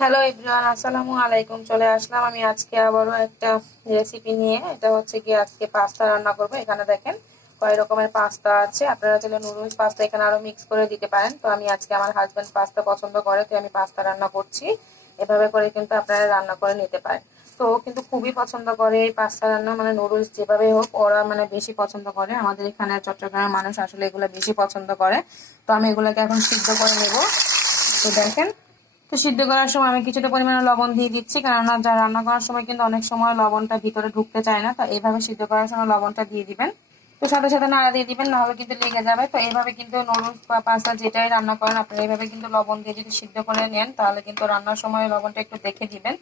Hello Ibran আসসালামু আলাইকুম চলে আসলাম আমি আজকে আবারও একটা রেসিপি নিয়ে। এটা হচ্ছে কি আজকে পাস্তা রান্না করব। এখানে দেখেন কয় রকমের পাস্তা আছে। আপনারা চাইলে নুডলস পাস্তা এখানে আরও মিক্স করে দিতে পারেন। তো আমি আজকে আমার হাজব্যান্ড পাস্তা পছন্দ করে তো আমি পাস্তা রান্না করছি। এভাবে করে কিন্তু আপনারা রান্না করে নিতে পারেন। তো কিন্তু খুবই পছন্দ করে এই পাস্তা রান্না। মানে নুডলস যেভাবে হোক, ওরা মানে বেশি পছন্দ করে। আমাদের এখানে চট্টগ্রামের মানুষ আসলে এগুলো বেশি পছন্দ করে। তো আমি এগুলোকে এখন সিদ্ধ করে নেব। তো দেখেন তো সিদ্ধ করার সময় আমি কিছুটা পরিমাণে লবণ দিয়ে দিচ্ছি, কেননা যা রান্না করার সময় কিন্তু অনেক সময় লবণটা ভিতরে ঢুকতে চায় না, তো এইভাবে সিদ্ধ করার সময় লবণটা দিয়ে দিবেন। তো সাথে সাথে নাড়া দিয়ে দিবেন, নাহলে কিন্তু লেগে যাবে। তো এইভাবে কিন্তু নুডলস বা পাস্তা যেটাই রান্না করেন, আপনারা এইভাবে কিন্তু লবণ দিয়ে যদি সিদ্ধ করে নেন, তাহলে কিন্তু রান্নার সময় লবণটা একটু দেখে দিবেন।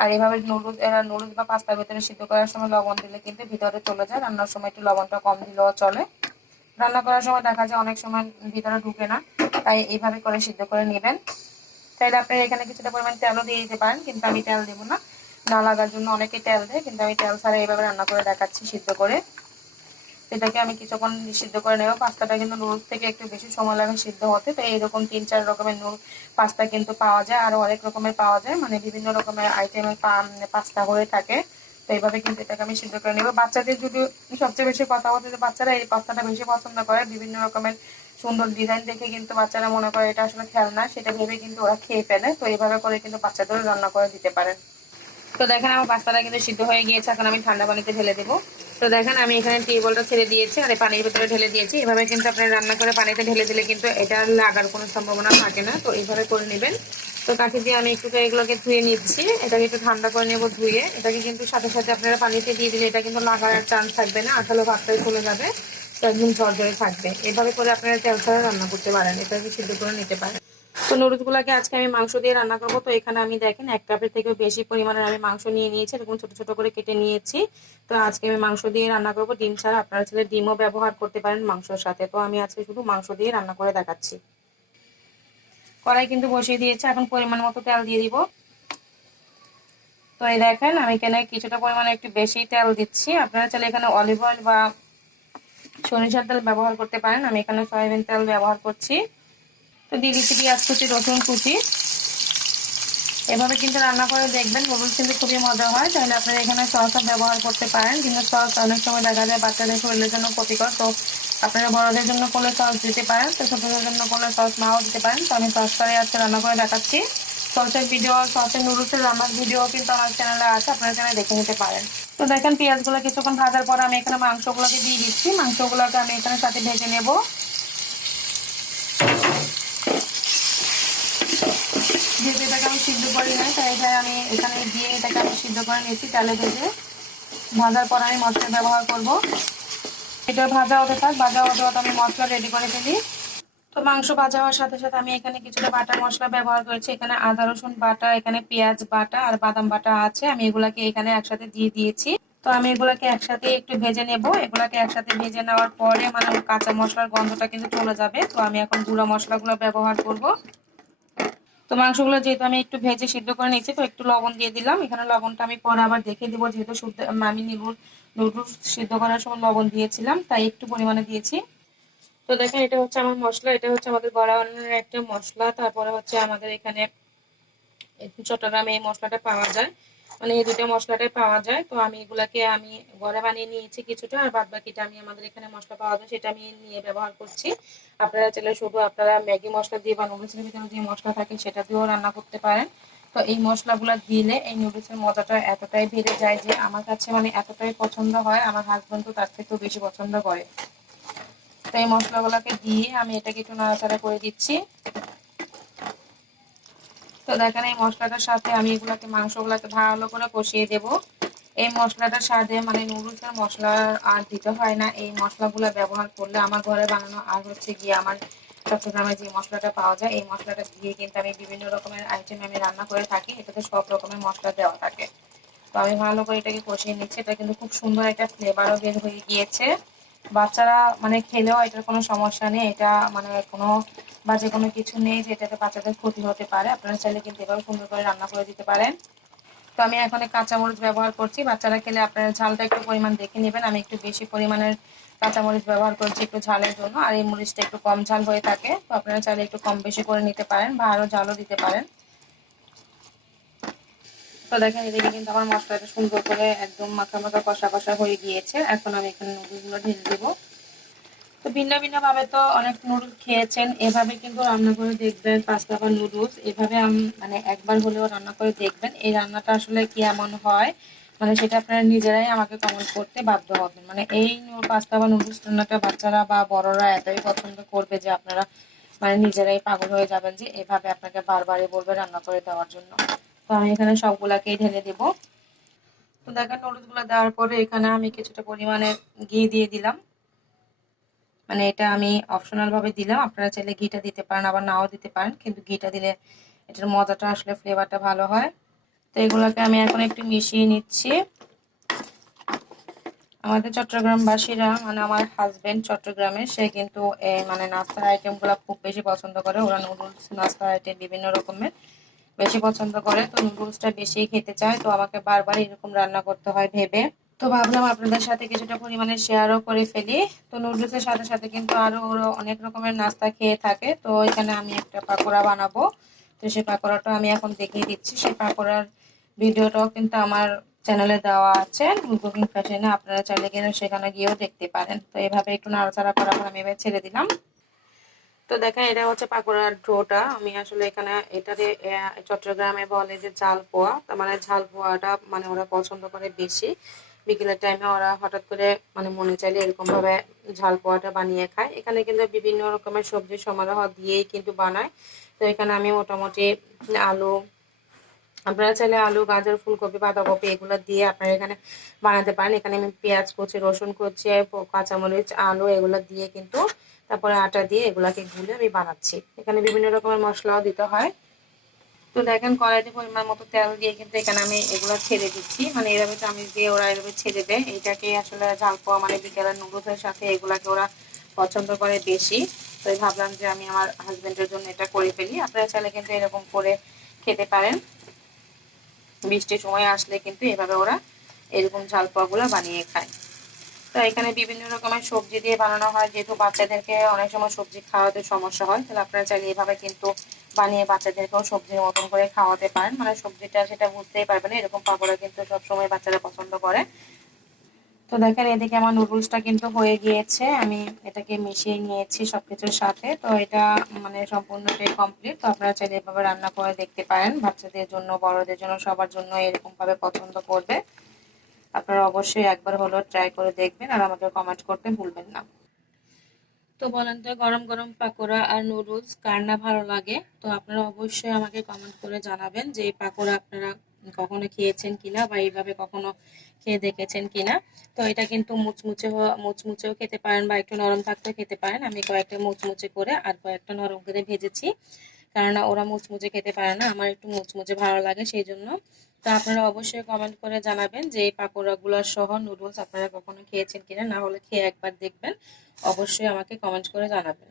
আর এইভাবে নুডলস, এরা নুডলস বা পাস্তার ভিতরে সিদ্ধ করার সময় লবণ দিলে কিন্তু ভিতরে চলে যায়, রান্নার সময় একটু লবণটা কম দিলেও চলে। রান্না করার সময় দেখা যায় অনেক সময় ভিতরে ঢুকে না, তাই এইভাবে করে সিদ্ধ করে নেবেন। চাইলে আপনারা এখানে কিছুটা পরিমাণ তেলও দিয়ে দিতে পারেন, কিন্তু আমি তেল দেবো না। না লাগার জন্য অনেকে তেল দেয়, কিন্তু আমি তেল ছাড়া এইভাবে রান্না করে দেখাচ্ছি সিদ্ধ করে। এটাকে আমি কিছুক্ষণ সিদ্ধ করে নেব। পাস্তাটা কিন্তু নুডলস থেকে একটু বেশি সময় লাগে সিদ্ধ হতে তো এইরকম তিন চার রকমের নুডল পাস্তা কিন্তু পাওয়া যায় আরও অনেক রকমের পাওয়া যায়। মানে বিভিন্ন রকমের আইটেমের পাস্তা হয়ে থাকে, তো এইভাবে কিন্তু এটাকে আমি সিদ্ধ করে নেব। বাচ্চাদের যদি সবচেয়ে বেশি কথা বলতে যে বাচ্চারা এই পাস্তাটা বেশি পছন্দ করে। বিভিন্ন রকমের সুন্দর ডিজাইন দেখে কিন্তু বাচ্চারা মনে করে এটা আসলে খেলনা, সেটা ভেবে কিন্তু ওরা খেয়ে ফেলে। তো এইভাবে করে কিন্তু বাচ্চাদের রান্না করে দিতে পারেন। তো দেখেন আমার পাস্তাটা কিন্তু সিদ্ধ হয়ে গিয়েছে, এখন আমি ঠান্ডা পানিতে ঢেলে দেবো। তো দেখেন আমি এখানে টিউবওয়েলটা ছেড়ে দিয়েছি আর পানির ভিতরে ঢেলে দিয়েছি। এভাবে কিন্তু আপনি রান্না করে পানিতে ঢেলে দিলে কিন্তু এটা লাগার কোনো সম্ভাবনা থাকে না। তো এইভাবে করে নেবেন। তো কাঠি দিয়ে আমি একটু এগুলোকে ধুয়ে নিচ্ছি। এটাকে একটু ঠান্ডা করে নেব ধুয়ে। এটাকে কিন্তু সাথে সাথে আপনারা পানিতে দিয়ে দিলে এটা কিন্তু লাগার চান্স থাকবে না। আঠালো ভাতটাই চলে যাবে। তো একদম ঝরঝরে থাকবে। এভাবে করে আপনারা তেল ছাড়া রান্না করতে পারেন। এটাকে সিদ্ধ করে নিতে পারেন। তো নুডলসগুলোকে আজকে আমি মাংস দিয়ে রান্না করব। তো এখানে আমি দেখেন, এক কাপের থেকে বেশি পরিমাণের আমি মাংস নিয়ে নিয়েছি। এরকম ছোট ছোট করে কেটে নিয়েছি। তো আজকে আমি মাংস দিয়ে রান্না করব। ডিম ছাড়া আপনারা ছেলে ডিমও ব্যবহার করতে পারেন মাংসর সাথে। তো আমি আজকে শুধু মাংস দিয়ে রান্না করে দেখাচ্ছি। কড়াই কিন্তু বসিয়ে দিয়েছে। এখন পরিমাণ মতো তেল দিয়ে দিব। তো এই দেখেন, আমি এখানে কিছুটা পরিমাণে একটু বেশি তেল দিচ্ছি। আপনারা চাইলে এখানে অলিভ অয়েল বা সরিষার তেল ব্যবহার করতে পারেন। আমি এখানে সয়াবিন তেল ব্যবহার করছি। তো দিয়ে দিচ্ছি পেঁয়াজ কুচি, রসুন কুচি। এভাবে কিন্তু রান্না করে দেখবেন নুডলস কিন্তু খুবই মজা হয়। তাহলে আপনারা এখানে সসও ব্যবহার করতে পারেন, কিন্তু সস অনেক সময় দেখা যায় বাচ্চাদের শরীরের জন্য ক্ষতিকর। তো আপনারা বড়দের জন্য করলে সস দিতে পারেন, তো ছোটদের জন্য করলে সস নাও দিতে পারেন। তো আমি সস করে আজকে রান্না করে দেখাচ্ছি। সসের ভিডিও সসের নুডলসের রান্নার ভিডিও কিন্তু আমার চ্যানেলে আছে, আপনারা চ্যানেলে দেখে নিতে পারেন। তো দেখেন, পেঁয়াজগুলো কিছুক্ষণ ভাজার পর আমি এখানে মাংসগুলোকে দিয়ে দিচ্ছি। মাংসগুলোকে আমি এখানে সাথে ভেজে নেব। এটাকে আমি সিদ্ধ করি নাই। তাই এটা আমি এখানে দিয়ে এটাকে আমি সিদ্ধ করে নিয়েছি তেলে ভেজে। ভাজার পর আমি মশলা ব্যবহার করব। এটা ভাজা হতে থাক ভাজা হতে হতে আমি মশলা রেডি করে ফেলি। তো মাংস ভাজা হওয়ার সাথে সাথে আমি এখানে কিছুটা বাটা মশলা ব্যবহার করেছি। এখানে আদা, রসুন বাটা, এখানে পেঁয়াজ বাটা আর বাদাম বাটা আছে। আমি এগুলাকে এখানে একসাথে দিয়ে দিয়েছি। তো আমি এগুলাকে একসাথে একটু ভেজে নেব। এগুলাকে একসাথে ভেজে নেওয়ার পরে মানে কাঁচা মশলার গন্ধটা কিন্তু চলে যাবে। তো আমি এখন গুঁড়া মশলাগুলো ব্যবহার করব। তো মাংসগুলো যেহেতু আমি একটু ভেজে সিদ্ধ করে নিয়েছি, তো একটু লবণ দিয়ে দিলাম। এখানে লবণটা আমি পরে আবার দেখে দিব। যেহেতু আমি নিগুর নুডলস সিদ্ধ করার সময় লবণ দিয়েছিলাম, তাই একটু পরিমাণে দিয়েছি। তো দেখেন, এটা হচ্ছে আমার মশলা, এটা হচ্ছে আমাদের বড়া বানানোর একটা মশলা। তারপরে হচ্ছে আমাদের এখানে চট্টগ্রামে এই মশলাটা পাওয়া যায়। মানে এই দুটো মশলাটাই পাওয়া যায়। তো আমি এগুলাকে আমি ঘরে বানিয়ে নিয়েছি কিছুটা, আর বাদ বাকিটা আমি আমাদের এখানে মশলা পাওয়া যায়, সেটা আমি নিয়ে ব্যবহার করছি। আপনারা চাইলে শুধু আপনারা ম্যাগি মশলা দিয়ে বা নুডলসের ভিতরে যে মশলা থাকে, সেটা দিয়েও রান্না করতে পারেন। তো এই মশলাগুলো দিলে এই নুডলসের মজাটা এতটাই বেড়ে যায় যে আমার কাছে মানে এতটাই পছন্দ হয়। আমার হাজব্যান্ড তো তার থেকেও বেশি পছন্দ করে। তো এই মশলাগুলোকে দিয়ে আমি এটাকে একটু নাড়াচাড়া করে দিচ্ছি। তো দেখেন এই মশলাটার সাথে আমি এগুলাকে, মাংসগুলোকে ভালো করে কষিয়ে দেব। এই মশলাটার সাথে মানে নুডলসের মশলা আর দিতে হয় না। এই মশলাগুলো ব্যবহার করলে আমার ঘরে বানানো আর হচ্ছে গিয়ে আমার চট্টগ্রামে যে মশলাটা পাওয়া যায়, এই মশলাটা দিয়ে কিন্তু আমি বিভিন্ন রকমের আইটেম আমি রান্না করে থাকি। এটাতে সব রকমের মশলা দেওয়া থাকে। তো আমি ভালো করে এটাকে কষিয়ে নিচ্ছি। এটা কিন্তু খুব সুন্দর একটা ফ্লেভারও বের হয়ে গিয়েছে। বাচ্চারা মানে খেলেও এটার কোনো সমস্যা নেই, এটা মানে কোনো বাজে কোনো কিছু নেই যে এটাতে বাচ্চাদের ক্ষতি হতে পারে, আপনারা চাইলে কিন্তু এভাবে সুন্দর করে রান্না করে দিতে পারেন। তো আমি এখন কাঁচামরিচ ব্যবহার করছি, বাচ্চারা খেলে আপনারা ঝালটা একটু পরিমাণ দেখে নেবেন, আমি একটু বেশি পরিমাণের কাঁচামরিচ ব্যবহার করছি একটু ঝালের জন্য, আর এই মরিচটা একটু কম ঝাল হয়ে থাকে, তো আপনারা চাইলে একটু কম বেশি করে নিতে পারেন বা আরও ঝালও দিতে পারেন। তো দেখেন এদিকে কিন্তু আমার মশলাটা সুন্দর করে একদম মাখা মাখা কষা কষা হয়ে গিয়েছে। এখন আমি এখানে নুডলসগুলো ঢেলে দেবো। তো ভিন্ন ভিন্ন ভাবে তো অনেক নুডলস খেয়েছেন। এভাবে কিন্তু রান্না করে দেখবেন পাস্তা বা নুডলস। এভাবে আমি মানে একবার হলেও রান্না করে দেখবেন। এই রান্নাটা আসলে কি এমন হয় মানে সেটা আপনারা নিজেরাই আমাকে কমেন্ট করতে বাধ্য হবেন। মানে এই পাস্তা বা নুডলস রান্নাটা বাচ্চারা বা বড়রা এতই পছন্দ করবে যে আপনারা মানে নিজেরাই পাগল হয়ে যাবেন যে এভাবে আপনাকে বারবারই বলবে রান্না করে দেওয়ার জন্য। তো আমি এখানে সবগুলাকেই ঢেলে দেব। তো দেখেন নুডলসগুলো দেওয়ার পরে এখানে আমি কিছুটা পরিমাণে ঘি দিয়ে দিলাম। মানে এটা আমি অপশনাল ভাবে দিলাম। আপনারা চাইলে ঘিটা দিতে পারেন, আবার নাও দিতে পারেন, কিন্তু ঘিটা দিলে এটার মজাটা আসলে ফ্লেভারটা ভালো হয়। তো এগুলোকে আমি এখন একটু মিশিয়ে নিচ্ছি। আমাদের চট্টগ্রামবাসীরা মানে আমার হাজবেন্ড চট্টগ্রামে, সে কিন্তু এই মানে নাস্তার আইটেমগুলো খুব বেশি পছন্দ করে। ওরা নুডলস নাস্তার আইটেম বিভিন্ন রকমের। বেশি পছন্দ করে। তো নুডলসটা বেশি খেতে চায়। তো আমাকে বারবার এরকম রান্না করতে হয় ভেবে। তো ভাবলাম আপনাদের সাথে কিছুটা পরিমাণে শেয়ারও করে ফেলি। তো নুডলসের সাথে সাথে কিন্তু আরও ওরা অনেক রকমের নাস্তা খেয়ে থাকে। তো এখানে আমি একটা পাকোড়া বানাবো। তো সেই পাকোড়াটা আমি এখন দেখিয়ে দিচ্ছি। সেই পাকোড়ার ভিডিওটাও কিন্তু আমার চ্যানেলে দেওয়া আছে। কুকিং ফ্যাশনে আপনারা চাইলে কিন্তু সেখানে গিয়েও দেখতে পারেন। তো এভাবে একটু নাড়াচাড়া করার পর আমি এবার ছেড়ে দিলাম। তো দেখেন, এটা হচ্ছে পাকোড়ার ডোটা। আমি আসলে এখানে এটাতে চট্টগ্রামে বলে যে ঝাল পোয়া। তার মানে ঝাল পোয়াটা মানে ওরা পছন্দ করে বেশি। বিকেলের টাইমে ওরা হঠাৎ করে মানে মনে চাইলে এরকম ভাবে ঝাল পোয়াটা বানিয়ে খায়। এখানে কিন্তু বিভিন্ন রকমের সবজি সমারোহ দিয়েই কিন্তু বানায়। তো এখানে আমি মোটামুটি আলু, আপনারা চাইলে আলু, গাজর, ফুলকপি, বাঁধাকপি এগুলো দিয়ে আপনারা এখানে বানাতে পারেন। এখানে আমি পেঁয়াজ কুচি, রসুন কুচি, কাঁচামরিচ, আলু এগুলো দিয়ে কিন্তু তারপরে আটা দিয়ে এগুলাকে গুলে আমি বানাচ্ছি। এখানে বিভিন্ন রকমের মশলাও দিতে হয়। তো দেখেন কড়াইতে পরিমাণ মতো তেল দিয়ে কিন্তু এখানে আমি এগুলো ছেড়ে দিচ্ছি। মানে এভাবে চামিচ দিয়ে ওরা এভাবে ছেড়ে দেয়, এইটাকে আসলে ঝাল পোয়া মানে বিকেলের নুডলসের সাথে এগুলাকে ওরা পছন্দ করে বেশি। তো ভাবলাম যে আমি আমার হাজবেন্ডের জন্য এটা করে ফেলি। আপনারা চাইলে কিন্তু এরকম করে খেতে পারেন। বৃষ্টির সময় আসলে কিন্তু এভাবে ওরা এরকম ঝাল পোয়াগুলো বানিয়ে খায়। তো এখানে বিভিন্ন রকমের সবজি দিয়ে বানানো হয়। যেহেতু বাচ্চাদেরকে অনেক সময় সবজি খাওয়াতে সমস্যা হয়, তাহলে আপনারা চাইলে এভাবে কিন্তু বানিয়ে বাচ্চাদেরকেও সবজির মতন করে খাওয়াতে পারেন। মানে সবজিটা সেটা বুঝতেই পারবেন এরকম পাকোড়া কিন্তু সবসময় বাচ্চারা পছন্দ করে। তো দেখেন এদিকে আমার নুডলসটা কিন্তু হয়ে গিয়েছে। আমি এটাকে মিশিয়ে নিয়েছি সবকিছুর সাথে। তো এটা মানে সম্পূর্ণটাই কমপ্লিট তো আপনারা চাইলে এভাবে রান্না করে দেখতে পারেন। বাচ্চাদের জন্য, বড়দের জন্য, সবার জন্য এরকম ভাবে পছন্দ করবে। আপনারা অবশ্যই একবার হলো ট্রাই করে দেখবেন আর আমাকে কমেন্ট করতে ভুলবেন না। তো বলেন তো, গরম গরম পাকোড়া আর নুডলস কার না ভালো লাগে? তো আপনারা অবশ্যই আমাকে কমেন্ট করে জানাবেন যে পাকোড়া আপনারা কখনো খেয়েছেন কিনা বা এইভাবে কখনো খেয়ে দেখেছেন কিনা। তো এটা কিন্তু মুচমুচে মুচমুচেও খেতে পারেন বা একটু নরম থাকতেও খেতে পারেন। আমি কয়েকটা মুচমুচে করে আর কয়েকটা নরম করে ভেজেছি। কেননা ওরা মুচমুচে খেতে পারে না, আমার একটু মুচমুচে ভালো লাগে সেই জন্য তো আপনারা অবশ্যই কমেন্ট করে জানাবেন যে এই পাকোড়াগুলো সহ নুডলস আপনারা কখনো খেয়েছেন কিনা, না হলে খেয়ে একবার দেখবেন। অবশ্যই আমাকে কমেন্ট করে জানাবেন।